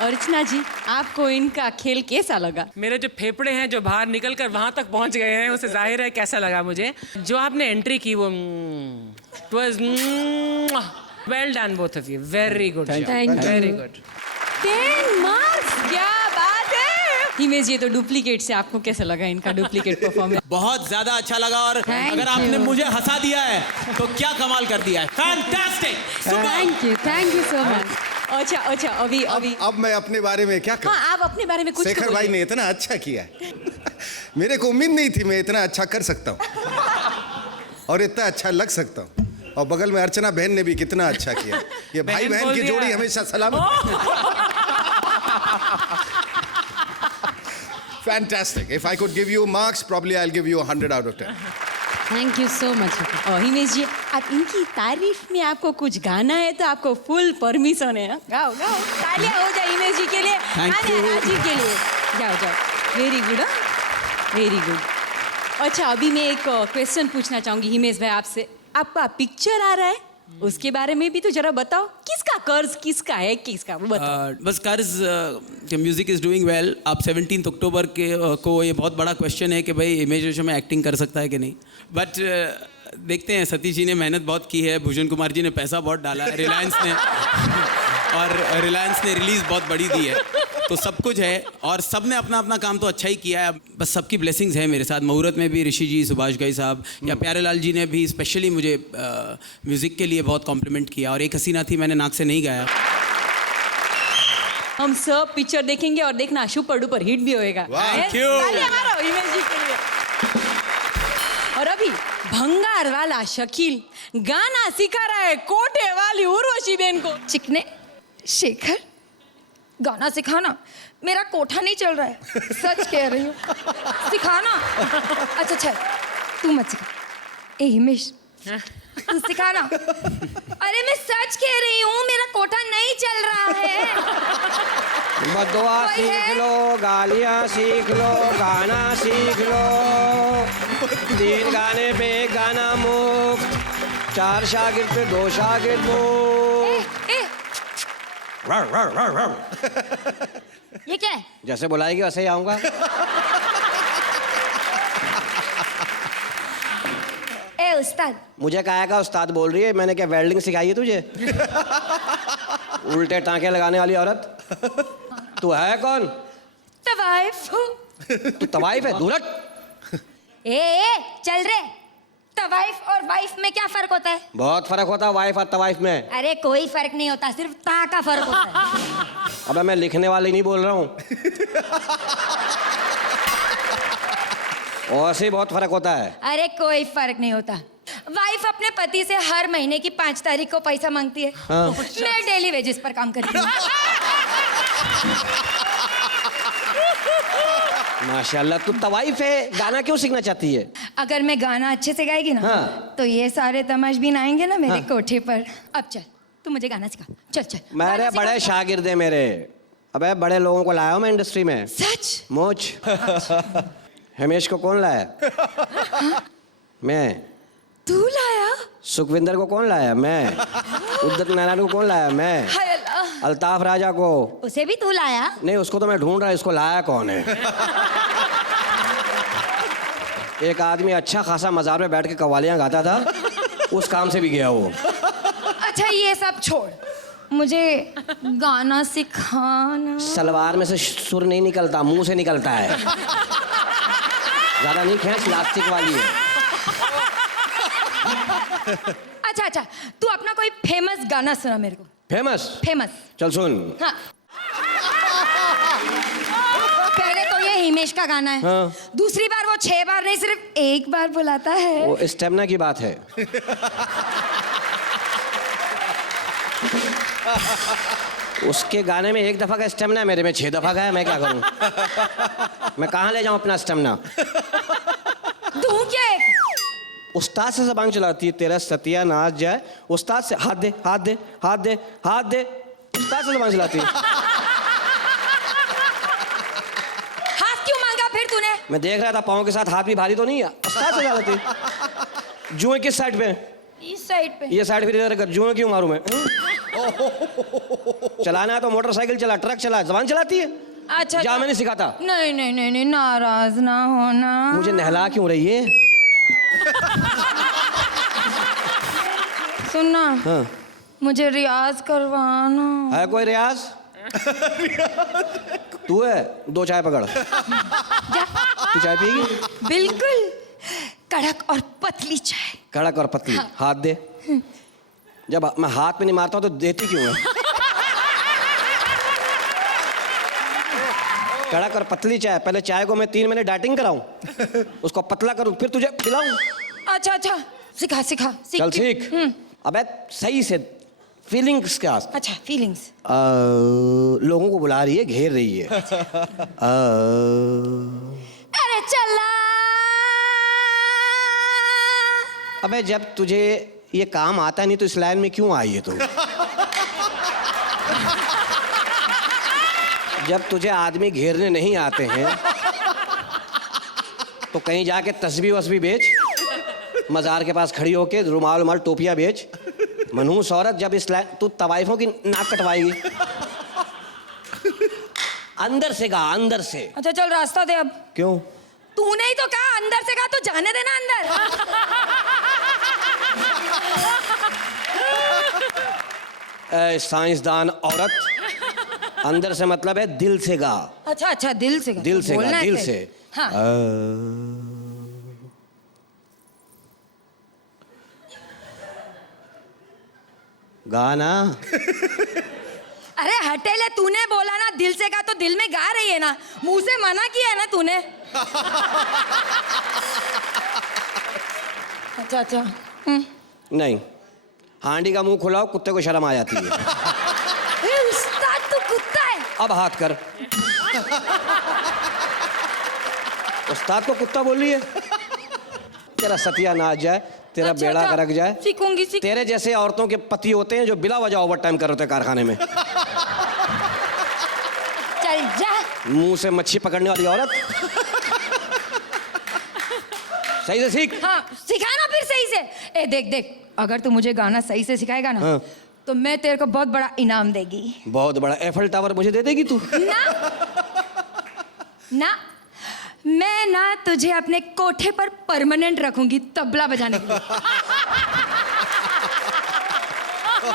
अर्चना जी, आपको इनका खेल कैसा लगा? मेरे जो फेफड़े हैं जो बाहर निकल कर वहां तक पहुंच गए हैं, उसे जाहिर है कैसा लगा मुझे। जो आपने एंट्री की वो it was well done both of you, very good, very good. 10 marks, क्या बात है। हिमेश, ये तो डुप्लीकेट से आपको कैसा लगा इनका डुप्लीकेट परफॉर्मेंस? बहुत ज्यादा अच्छा लगा, और Thank अगर आपने you. मुझे हंसा दिया है तो क्या कमाल कर दिया है। Fantastic. Thank you so much. अच्छा, अभी अब मैं अपने बारे में क्या करूं? हाँ, आप अपने बारे में कुछ शेखर तो भाई बोलिए। ने इतना अच्छा किया है। मेरे को उम्मीद नहीं थी मैं इतना अच्छा कर सकता हूं और इतना अच्छा लग सकता हूं। और बगल में अर्चना बहन ने भी कितना अच्छा किया। ये भाई बहन की जोड़ी हमेशा सलामत। Fantastic. If I could give you marks, probably I'll give you 100 out of 10. Thank you so much. Himesh ji, आप इनकी तारीफ में आपको कुछ गाना है तो आपको फुल परमिशन है। गाओ, तालियां हो जाए हिमेश जी के लिए, राजीव के लिए। जाओ, वेरी गुड, वेरी गुड। अच्छा, अभी मैं एक क्वेश्चन पूछना चाहूंगी हिमेश भाई आपसे। आपका पिक्चर आ रहा है, उसके बारे में भी तो जरा बताओ। किसका कर्ज किसका है, किसका, वो बताओ। बस कर्ज म्यूजिक इज डूइंग वेल। आप 17 अक्टूबर के को ये बहुत बड़ा क्वेश्चन है कि भाई हिमेश रेशमिया में एक्टिंग कर सकता है कि नहीं, बट देखते हैं। सतीश जी ने मेहनत बहुत की है, भूषण कुमार जी ने पैसा बहुत डाला है, रिलायंस ने और रिलायंस ने रिलीज बहुत बड़ी दी है। तो सब कुछ है और सब ने अपना अपना काम तो अच्छा ही किया है। बस सबकी ब्लेसिंग्स है मेरे साथ। मुहूर्त में भी ऋषि जी, सुभाष घई साहब या प्यारेलाल जी ने भी स्पेशली मुझे म्यूज़िक के लिए बहुत कॉम्प्लीमेंट किया। और एक हसीना थी, मैंने नाक से नहीं गाया। हम सब पिक्चर देखेंगे और देखना सुपर डुपर हिट भी होएगा। Thank you. तालियां मारो इमेज जी के लिए। और अभी भंगार वाला शकील गाना सिखा रहा है कोटे वाली उर्वशी बेन को। चिकने शेखर गाना सिखाना, मेरा कोठा नहीं चल रहा है, सच कह रही हूँ, सिखाना। अच्छा तू मत सिखा। ए हिमेश तू सिखाना। अरे मैं सच कह रही हूँ, मेरा कोठा नहीं चल रहा है। बदुआ कोई है? सीख लो, गालियाँ सीख लो, गाना सीख लो। 3 गाने पे 1 गाना मुफ्त, 4 शागिर्द पे 2 शागिर्द मुफ्त। ए, रर, रर, रर, रर। ये क्या है? जैसे बुलाएगी वैसे ही आऊंगा। ए उस्ताद, मुझे काहे का उस्ताद बोल रही है? मैंने क्या वेल्डिंग सिखाई है तुझे? उल्टे टांके लगाने वाली औरत। तू है कौन? तवाइफ हूँ। तू तवाइफ है? दूर हट। ए चल रे, तवाइफ और वाइफ में क्या फर्क होता है? बहुत फर्क होता है वाइफ और तवाइफ में। अरे कोई फर्क नहीं होता, सिर्फ ता का फर्क होता है। अबे मैं लिखने वाली नहीं बोल रहा हूँ। और से बहुत फर्क होता है। अरे कोई फर्क नहीं होता। वाइफ अपने पति से हर महीने की 5 तारीख को पैसा मांगती है। हाँ। मैं डेली वेजेस पर काम करती हूँ। माशाल्लाह, तू तवाइफ है, गाना क्यों सीखना चाहती है? अगर मैं गाना अच्छे से गाएगी ना, हाँ। तो ये सारे तमाशबीन आएंगे ना मेरे हाँ। कोठे पर। अब चल, तू मुझे गाना सिखा। चल चल। मेरे गाना बड़े सिखा। शागिर्द हैं मेरे। अबे बड़े लोगों को लाया हूं मैं इंडस्ट्री में। सच? मोच। हिमेश को कौन लाया? मैं। तू लाया? सुखविंदर को कौन लाया? मैं। उद्दत नारायण को कौन लाया? मैं। हाय अल्लाह। अल्ताफ राजा को। उसे भी तू लाया? नहीं, उसको तो मैं ढूंढ रहा, इसको लाया कौन है? एक आदमी अच्छा खासा मजार में बैठ के कव्वालियां गाता था, उस काम से भी गया वो। अच्छा ये सब छोड़, मुझे गाना सिखाना। सलवार में से सुर नहीं निकलता, मुंह से निकलता है। ज्यादा नहीं खींच, प्लास्टिक वाली है। अच्छा तू अपना कोई फेमस गाना सुना मेरे को। फेमस? फेमस। चल सुन। हाँ। पहले तो ये हिमेश का गाना है। हाँ। दूसरी बार वो 6 बार नहीं, सिर्फ 1 बार बुलाता है। वो स्टेमिना की बात है। उसके गाने में 1 दफा का स्टेमिना है, मेरे में 6 दफा का है। मैं क्या करूं? मैं कहाँ ले जाऊं अपना स्टेमिना? तू क्या है? उस्ताद से जबान चलाती है, तेरा सत्यानाश जाए। उस्ताद से हाथ दे, हाथ दे, हाथ दे, हाथ दे। उस्ताद से जबान चलाती है। हाथ क्यों मांगा फिर तूने? मैं देख रहा था पाँव के साथ हाथ भी भारी तो नहीं है। उस्ताद से चलाती है। जुए किस साइड पे? इस साइड पे। ये साइड फिर इधर कर। जुए क्यों मारूं मैं? चलाना है तो मोटरसाइकिल चला, ट्रक चला, जबान चलाती है। अच्छा जा, मैंने सिखाता। नहीं, नाराज ना होना। मुझे नहला क्यों रही है? सुनना। हाँ। मुझे रियाज करवाना है कोई रियाज? तू है? 2 चाय पकड़। तू चाय पिएगी? बिल्कुल, कड़क और पतली चाय। कड़क और पतली। हाँ। हाथ दे। जब मैं हाथ में नहीं मारता हूं तो देती क्यों है? कड़क और पतली चाय। पहले चाय को मैं 3 महीने डाइटिंग कराऊं, उसको पतला करूं, फिर तुझे पिलाऊं। अच्छा सिखा चल सीख। अबे सही से फीलिंग्स के साथ। अच्छा फीलिंग्स। लोगों को बुला रही है, घेर रही है। अरे चला। अबे जब तुझे ये काम आता नहीं तो इस लाइन में क्यों आई है तू? जब तुझे आदमी घेरने नहीं आते हैं तो कहीं जाके तस्बीह वस्बी बेच, मज़ार के पास खड़ी होके रुमाल उमाल टोपियाँ बेच। मनहूस औरत जब इस लाइन, तू तवाइफों की नाक कटवाएगी। अंदर से गा, अंदर से। अच्छा चल रास्ता दे अब। क्यों? तूने ही तो कहा अंदर से कहा, तो जाने देना अंदर। ऐ साइंसदान औरत, अंदर से मतलब है दिल से गा। अच्छा अच्छा, दिल से गा। दिल से बोलना गा, है दिल फिर। से। हाँ। गाना। अरे हटेले, तूने बोला ना दिल से गा, तो दिल में गा रही है ना, मुंह से मना किया है ना तूने। अच्छा अच्छा। नहीं, हांडी का मुंह खुलाओ, कुत्ते को शर्म आ जाती है। उस्ताद तू कुत्ता है। अब हाथ कर। उस्ताद को कुत्ता बोल रही है? तेरा सत्यानाश जाए, तेरा अच्छा, बेड़ा अच्छा, गरक जाए। सीखूंगी तेरे जैसे औरतों के पति होते हैं जो बिला वजह ओवर टाइम कर रहे थे कारखाने में। चल जा। मुंह से मच्छी पकड़ने वाली औरत। सही से सीख। हाँ, सिखाना फिर सही से। ए देख देख, अगर तू मुझे गाना सही से सिखाएगा ना, हाँ। तो मैं तेरे को बहुत बड़ा इनाम देगी। बहुत बड़ा एफल टावर मुझे दे देगी तू? ना ना, मैं ना तुझे अपने कोठे पर परमानेंट रखूंगी तबला बजाने के लिए।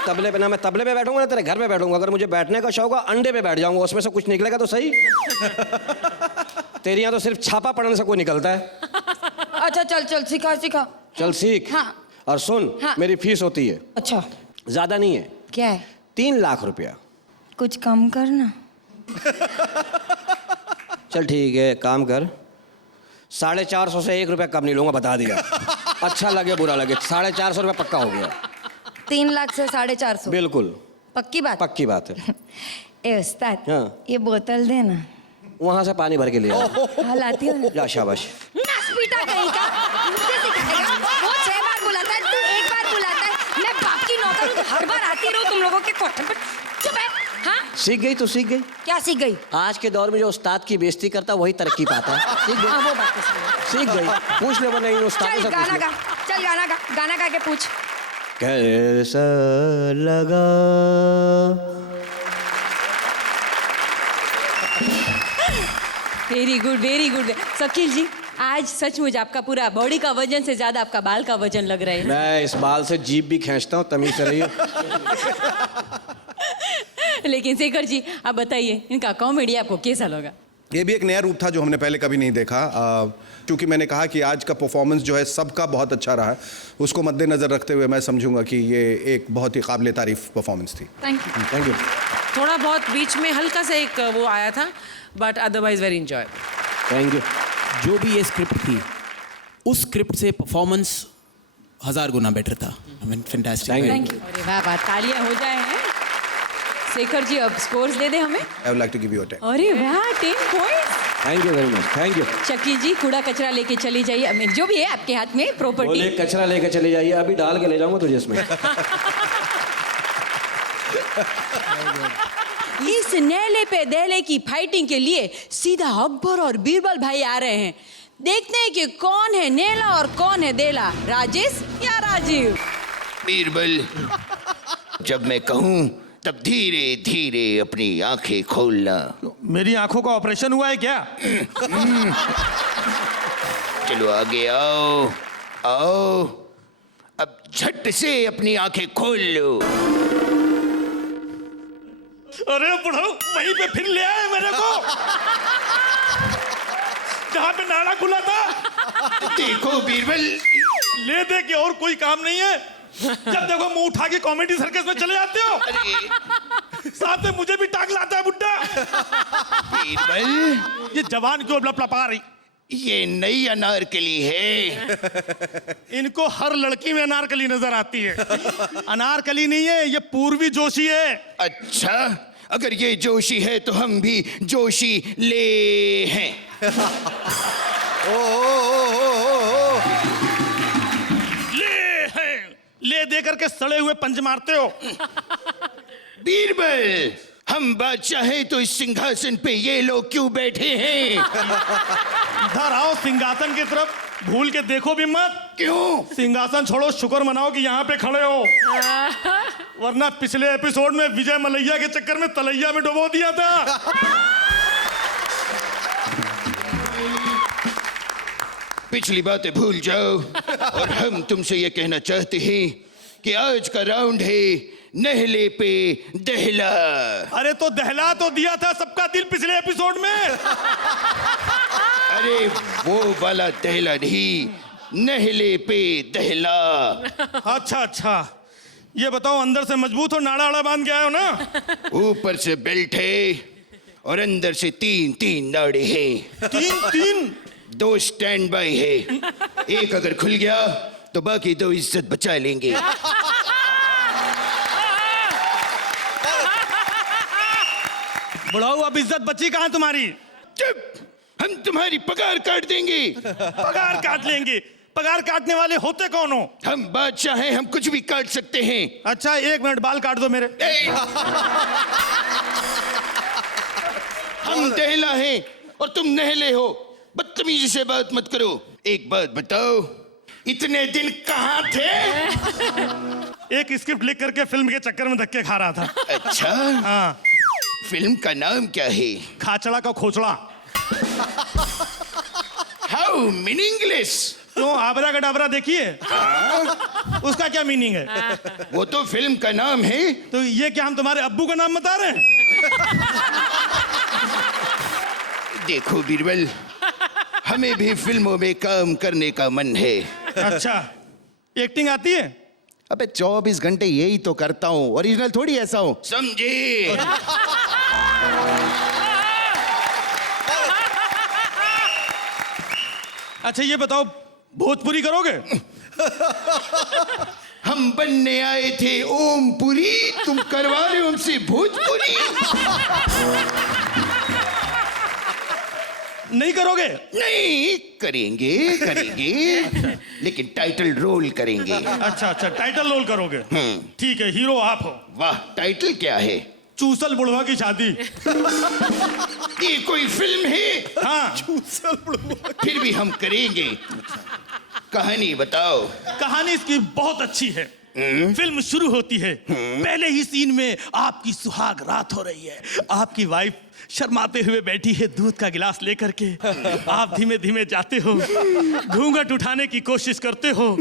तबले पे ना, मैं तबले पे बैठूंगा ना तेरे घर पे बैठूंगा। अगर मुझे बैठने का शौक है, अंडे पे बैठ जाऊंगा, उसमें से कुछ निकलेगा तो सही। तेरे यहाँ तो सिर्फ छापा पड़ने से कोई निकलता है। अच्छा चल चल, सिखा सिखा। चल सीख। हाँ। और सुन, हाँ। मेरी फीस होती है, अच्छा, ज्यादा नहीं है, क्या है? 3 लाख रुपया। कुछ कम करना। चल ठीक है, काम कर, 450 से 1 रुपया कम नहीं लूंगा, बता दिया। अच्छा लगे बुरा लगे, 450 रुपया पक्का हो गया। 3 लाख से 450। बिल्कुल पक्की बात? पक्की बात है। ए उस्ताद, हाँ। ये बोतल दे ना। वहां से पानी भर के लिया। हाँ, लाती हूँ ना। जा शाबाश। नस्पीटा कहीं का, मुझे सिखाएगा। वो 6 बार बुलाता है, तू 1 बार बुलाता है। मैं बाप की नौकर हूँ, हर बार आती रहूँ तुम लोगों के कोठे पर। चुप है। हाँ, सीख गई तो सीख गई। क्या सीख गई? आज के दौर में जो उस्ताद की बेइज्जती करता वही तरक्की पाता है। सीख गई। हाँ, वो बात तो सही है। सीख गई। पूछ ले, वो नहीं उस्ताद चल से पूछ गाना ले। गा, चल गाना गा, गाना गा के पूछ। कैसा लगा। Very good very good. Shakeel ji, आज सचमुच आपका पूरा बॉडी का वजन से ज्यादा आपका बाल का वजन लग रहा है। मैं इस बाल से जीभ भी खींचता हूँ, तमीज से रहिए। लेकिन शेखर जी, आप बताइए, इनका कॉमेडी आपको कैसा लगा? ये भी एक नया रूप था जो हमने पहले कभी नहीं देखा। क्योंकि मैंने कहा कि आज का परफॉर्मेंस जो है सबका बहुत अच्छा रहा है, उसको मद्देनज़र रखते हुए मैं समझूंगा कि ये एक बहुत ही काबिल तारीफ परफॉर्मेंस थी। Thank you. Thank you. थोड़ा बहुत बीच में हल्का सा एक वो आया था, but otherwise very enjoy. Thank you. जो भी ये स्क्रिप्ट थी, उस स्क्रिप्ट से परफॉर्मेंस 1000 गुना बेटर था। I mean fantastic. Thank you. अरे वाह वाह, तालियां हो जाए हैं। शेखर जी, अब स्कोर्स दे दे हमें। I would like to give you a 10। अरे वाह, 10 points. Thank you very much. Thank you. Shakeel ji, कूड़ा कचरा लेके चली जाइए। I mean, जो भी है आपके हाथ में प्रॉपर्टी। बोले कचरा लेके चले जाइए, अभी डाल के ले जाऊंगा तुझे इसमें। इस नेले पे देले की फाइटिंग के लिए सीधा अकबर और बीरबल भाई आ रहे हैं। देखते हैं कि कौन है नेला और कौन है देला, राजेश या राजीव। बीरबल, जब मैं कहूं तब धीरे धीरे अपनी आंखें खोलना। मेरी आंखों का ऑपरेशन हुआ है क्या? चलो आगे आओ, आओ, अब झट से अपनी आंखें खोल लो। अरे बुढ़ाऊ, वहीं पे फिर ले आए मेरे को, जहाँ पे नाड़ा खुला था। देखो बीरबल, ले दे के और कोई काम नहीं है। जब देखो मुंह उठा के कॉमेडी सर्कस में चले जाते हो। साथ में मुझे भी टांग लाता है बुड्ढा। बीरबल, ये जवान क्यों लपलपा रही? ये नई अनारकली है। इनको हर लड़की में अनारकली नजर आती है। अनारकली नहीं है, ये पूर्वी जोशी है। अच्छा, अगर ये जोशी है तो हम भी जोशी ले हैं। ले दे करके सड़े हुए पंच मारते हो। बीरबल, हम बादशाह हैं तो इस सिंहासन पे ये लोग क्यों बैठे हैं? इधर आओ सिंहासन की तरफ, भूल के देखो भी मत। क्यों? सिंहासन छोड़ो, शुक्र मनाओ कि यहाँ पे खड़े हो, वरना पिछले एपिसोड में विजय मलैया के चक्कर में तलैया में डुबो दिया था। पिछली बातें भूल जाओ और हम तुमसे ये कहना चाहते हैं कि आज का राउंड है नहले पे दहला। अरे तो दहला तो दिया था सबका दिल पिछले एपिसोड में। अरे वो वाला दहला नहीं, नहले पे दहला। अच्छा अच्छा, ये बताओ अंदर से मजबूत हो, नाड़ा आड़ा बांध के आए हो ना? ऊपर से बेल्ट है और अंदर से 3 नाड़े हैं। 3? 2 स्टैंड बाय है, एक अगर खुल गया तो बाकी 2 इज्जत बचा लेंगे। बुढ़ाऊ, अब इज्जत बची कहाँ तुम्हारी? चुप, हम तुम्हारी पगार काट देंगे। पगार काट लेंगे? पगार काटने वाले होते कौन हो? हम बादशाह हैं, हम कुछ भी काट सकते हैं। अच्छा 1 मिनट, बाल काट दो मेरे। हम दहला हैं और तुम नहले हो, बदतमीजी से बात मत करो। एक बात बताओ, इतने दिन कहाँ थे? एक स्क्रिप्ट लिख करके फिल्म के चक्कर में धक्के खा रहा था। अच्छा हाँ। फिल्म का नाम क्या है? खाचड़ा का खोचड़ा। How meaningless. तो आबरा गडाबरा देखिए। उसका क्या मीनिंग है? वो तो फिल्म का नाम है। तो ये क्या हम तुम्हारे अब्बू का नाम बता रहे हैं? देखो बीरबल, हमें भी फिल्मों में काम करने का मन है। अच्छा, एक्टिंग आती है? अबे 24 घंटे यही तो करता हूँ, ओरिजिनल थोड़ी ऐसा हूँ। समझे? अच्छा ये बताओ, भोजपुरी करोगे? हम बनने आए थे ओमपुरी, तुम करवा रहे हो हमसे भोजपुरी। नहीं करोगे? नहीं करेंगे, करेंगे, लेकिन टाइटल रोल करेंगे। अच्छा अच्छा, टाइटल रोल करोगे? ठीक है, हीरो आप हो। वाह, टाइटल क्या है? चूसल बुढ़वा की शादी। ये कोई फिल्म है? हाँ। चूसल बुढ़वा। फिर भी हम करेंगे। कहानी बताओ। कहानी इसकी बहुत अच्छी है। फिल्म शुरू होती है, पहले ही सीन में आपकी सुहाग रात हो रही है। आपकी वाइफ शर्माते हुए बैठी है दूध का गिलास लेकर के। आप धीमे धीमे जाते हो, घूंघट उठाने की कोशिश करते हो,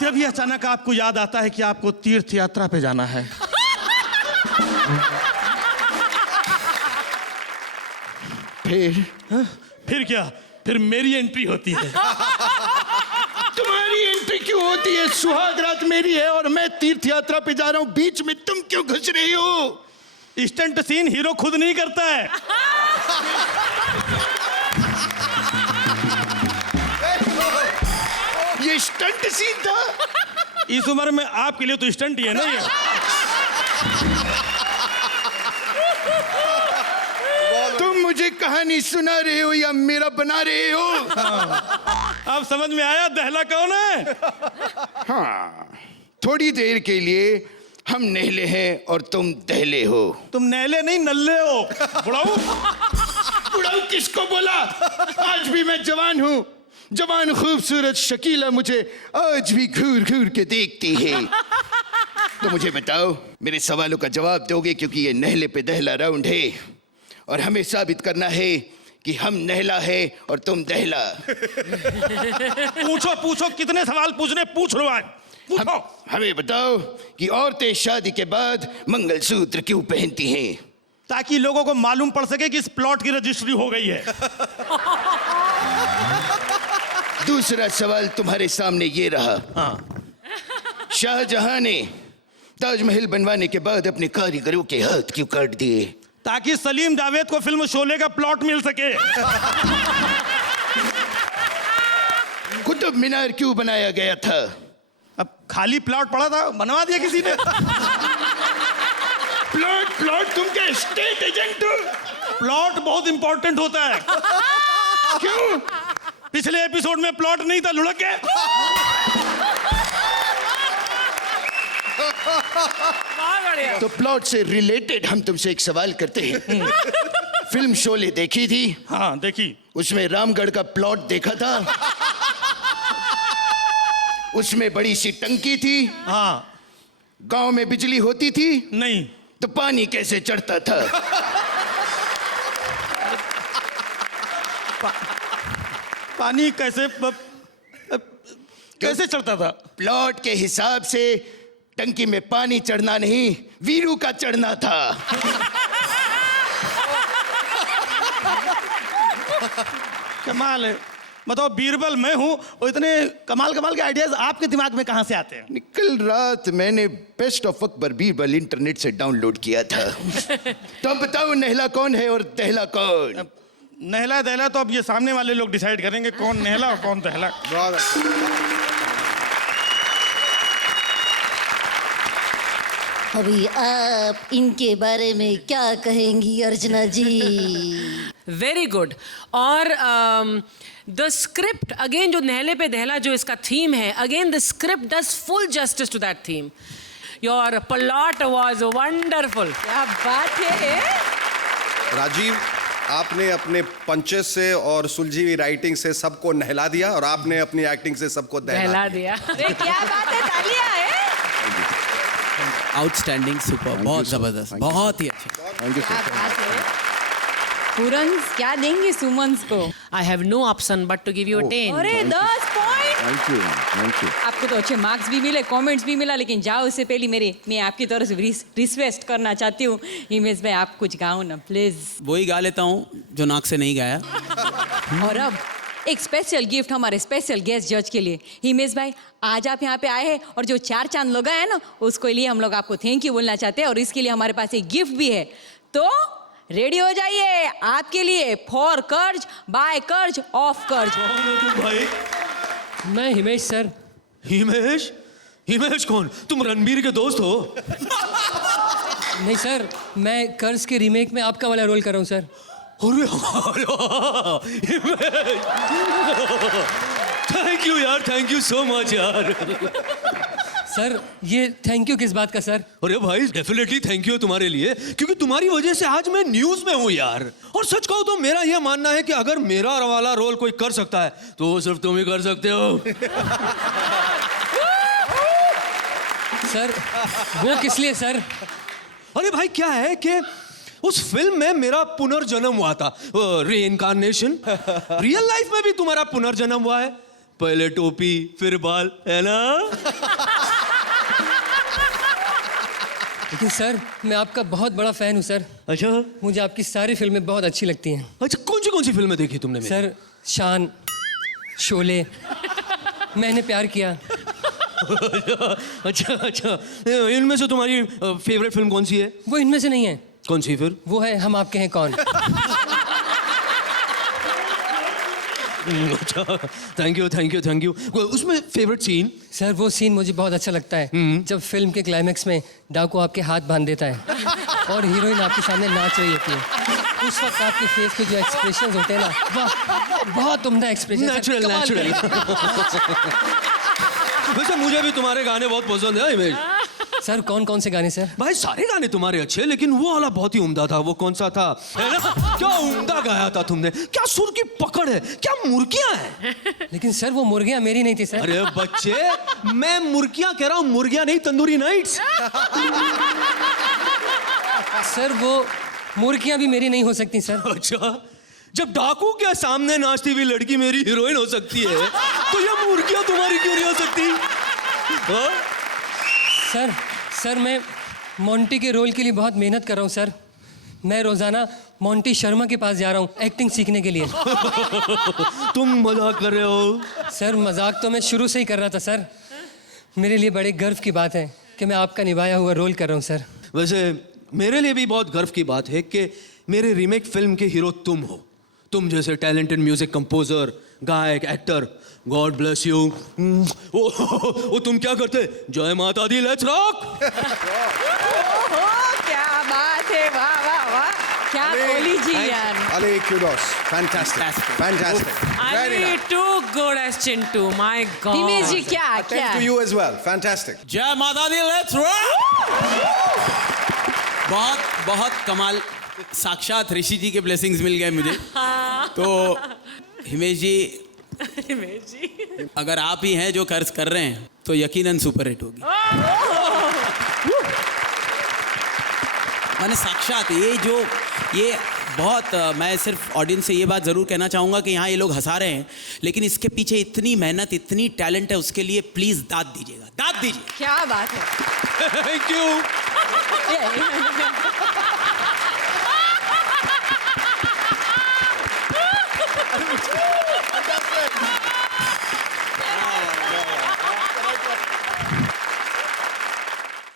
तभी अचानक आपको याद आता है कि आपको तीर्थ यात्रा पे जाना है। फिर क्या? फिर मेरी एंट्री होती है। तुम्हारी एंट्री क्यों होती है? सुहाग रात मेरी है और मैं तीर्थ यात्रा पे जा रहा हूं, बीच में तुम क्यों घुस रही हो? स्टंट सीन हीरो खुद नहीं करता है। ये स्टंट सीन था? इस उम्र में आपके लिए तो स्टंट ही है ना ये। तुम मुझे कहानी सुना रहे हो या मेरा बना रहे हो? अब समझ में आया दहला कौन है? हाँ, थोड़ी देर के लिए हम नहले हैं और तुम दहले हो। तुम नहले नहीं नल्ले हो। बुढ़ाऊ। बुढ़ाऊ किसको बोला? आज भी मैं जवान हूँ। जवान खूबसूरत शकीला मुझे आज भी घूर घूर के देखती है। तो मुझे बताओ, मेरे सवालों का जवाब दोगे? क्योंकि ये नहले पे दहला राउंड है और हमें साबित करना है कि हम नहला है और तुम दहला। पूछो पूछो, कितने सवाल पूछने, पूछ लो आज। हमें बताओ कि औरतें शादी के बाद मंगलसूत्र क्यों पहनती हैं? ताकि लोगों को मालूम पड़ सके कि इस प्लॉट की रजिस्ट्री हो गई है। दूसरा सवाल तुम्हारे सामने ये रहा। शाहजहां ने ताजमहल बनवाने के बाद अपने कारीगरों के हाथ क्यों काट दिए? ताकि सलीम जावेद को फिल्म शोले का प्लॉट मिल सके। कुतुब मीनार क्यों बनाया गया था? अब खाली प्लॉट पड़ा था, बनवा दिया किसी ने। प्लॉट प्लॉट, तुम क्या स्टेट एजेंट हो? प्लॉट बहुत इंपॉर्टेंट होता है। क्यों? पिछले एपिसोड में प्लॉट नहीं था, लुढ़क गए। तो प्लॉट से रिलेटेड हम तुमसे एक सवाल करते हैं। फिल्म शोले देखी थी? हाँ देखी। उसमें रामगढ़ का प्लॉट देखा था? उसमें बड़ी सी टंकी थी? हाँ। गांव में बिजली होती थी? नहीं। तो पानी कैसे चढ़ता था? पानी कैसे चढ़ता था? प्लॉट के हिसाब से टंकी में पानी चढ़ना नहीं, वीरू का चढ़ना था। कमाल है। बताओ, बीरबल मैं हूँ और इतने कमाल कमाल के आइडियाज आपके दिमाग में कहाँ से आते हैं? कल रात मैंने best of Akbar Birbal internet से डाउनलोड किया था। तो अब बताओ, नहला कौन है और दहला कौन? नहला दहला तो अब ये सामने वाले लोग डिसाइड करेंगे कौन नहला और कौन दहला। अभी आप इनके बारे में क्या कहेंगी अर्चना जी? Very good. और द स्क्रिप्ट अगेन, जो नहले पे दहला जो इसका थीम है, again the script does full justice to that theme. Your plot was wonderful. क्या बात है। राजीव, आपने अपने पंचेस से और सुलझी हुई राइटिंग से सबको नहला दिया और आपने अपनी एक्टिंग से सबको दहला दिया। अरे क्या बात है, तालियां है। आउटस्टैंडिंग, सुपर, बहुत जबरदस्त, बहुत ही अच्छा। क्या बात है। पुरंस क्या देंगे सुमंस को? I have no option but to give you a 10. अरे 10 पॉइंट। Thank you. आपको तो अच्छे मार्क्स भी मिले, कमेंट्स भी मिला, लेकिन जाओ उससे पहले मैं आपकी तरफ से रिक्वेस्ट करना चाहती हूँ, हिमेश भाई आप कुछ गाओ ना प्लीज। वही गा लेता हूँ जो नाक से नहीं गाया। और अब एक स्पेशल गिफ्ट हमारे स्पेशल गेस्ट जज के लिए। हिमेश भाई, आज आप यहाँ पे आए हैं और जो 4 चांद लोग आए ना, उसके लिए हम लोग आपको थैंक यू बोलना चाहते हैं और इसके लिए हमारे पास एक गिफ्ट भी है। तो रेडी हो जाइए आपके लिए फॉर कर्ज बाय कर्ज ऑफ कर्ज। भाई मैं हिमेश सर। हिमेश? हिमेश कौन? तुम रणबीर के दोस्त हो? नहीं सर, मैं कर्ज के रीमेक में आपका वाला रोल कर रहा हूँ सर। अरे थैंक यू यार, थैंक यू सो मच यार। सर ये थैंक यू किस बात का सर? अरे भाई डेफिनेटली थैंक यू तुम्हारे लिए, क्योंकि तुम्हारी वजह से आज मैं न्यूज में हूँ यार। और सच कहूँ तो मेरा ये मानना है कि अगर मेरा वाला रोल कोई कर सकता है तो वो सिर्फ तुम ही कर सकते हो। सर वो किस लिए सर? अरे भाई क्या है कि उस फिल्म में मेरा पुनर्जन्म हुआ था, रीइंकार्नेशन। रियल लाइफ में भी तुम्हारा पुनर्जन्म हुआ है, पहले टोपी फिर बाल, है ना? लेकिन सर मैं आपका बहुत बड़ा फैन हूँ सर। अच्छा, मुझे आपकी सारी फिल्में बहुत अच्छी लगती हैं। अच्छा कौन सी फिल्में देखी तुमने मेरी? सर शान, शोले, मैंने प्यार किया। अच्छा, इनमें से तुम्हारी फेवरेट फिल्म कौन सी है? वो इनमें से नहीं है। कौन सी फिर? वो है हम आपके हैं कौन। अच्छा, थैंक यू। उसमें फेवरेट सीन? सर वो सीन मुझे बहुत अच्छा लगता है जब फिल्म के क्लाइमेक्स में डाकू आपके हाथ बांध देता है और हीरोइन आपके सामने नाच रही होती है। उस वक्त आपके फेस पे जो एक्सप्रेशंस होते हैं ना, वाह, बहुत उम्दा एक्सप्रेशन। नेचुरल। वैसे मुझे भी तुम्हारे गाने बहुत पसंद है हिमेश। सर कौन से गाने सर? भाई सारे गाने तुम्हारे अच्छे, लेकिन वो वाला बहुत ही उम्दा था। वो कौन सा था, है ना? क्या उम्दा गाया था तुमने, क्या सुर की पकड़ है, क्या मुर्गियां हैं। लेकिन सर वो मुर्गियां मेरी नहीं थी सर। अरे बच्चे, मैं मुर्गियां कह रहा हूँ, मुर्गियां नहीं, तंदूरी नाइट्स। सर वो मुर्गियां भी मेरी नहीं हो सकती सर। अच्छा, जब डाकू के सामने नाचती हुई लड़की मेरी हीरोइन हो सकती है, तो ये मुर्गियां तुम्हारी क्यों नहीं हो सकती? सर मैं मोंटी के रोल के लिए बहुत मेहनत कर रहा हूँ सर। मैं रोजाना मोंटी शर्मा के पास जा रहा हूँ एक्टिंग सीखने के लिए। तुम मजाक कर रहे हो? सर मजाक तो मैं शुरू से ही कर रहा था सर। मेरे लिए बड़े गर्व की बात है कि मैं आपका निभाया हुआ रोल कर रहा हूँ सर। वैसे मेरे लिए भी बहुत गर्व की बात है कि मेरे रीमेक फिल्म के हीरो तुम हो। तुम जैसे टैलेंटेड म्यूजिक कंपोजर, गायक, एक्टर, गॉड ब्लेस यू। वो तुम क्या करते? जय माता दी, लेट्स रॉक। क्या बात है, वाह वाह वाह, क्या बोली जी यार। अरे kudos, fantastic. Ali, too good as Chintu, my God. Himesh जी क्या Thanks to you as well, fantastic. जय माता दी, लेट्स रॉक। बहुत कमाल, साक्षात ऋषि जी के ब्लेसिंग्स मिल गए मुझे। तो हिमेश जी, अगर आप ही हैं जो कर्ज कर रहे हैं तो यकीनन सुपर हिट होगी। मैंने साक्षात ये बहुत, मैं सिर्फ ऑडियंस से ये बात ज़रूर कहना चाहूँगा कि यहाँ ये लोग हंसा रहे हैं, लेकिन इसके पीछे इतनी मेहनत, इतनी टैलेंट है, उसके लिए प्लीज़ दाद दीजिएगा, दाद दीजिए। क्या बात है। Thank you. Yeah.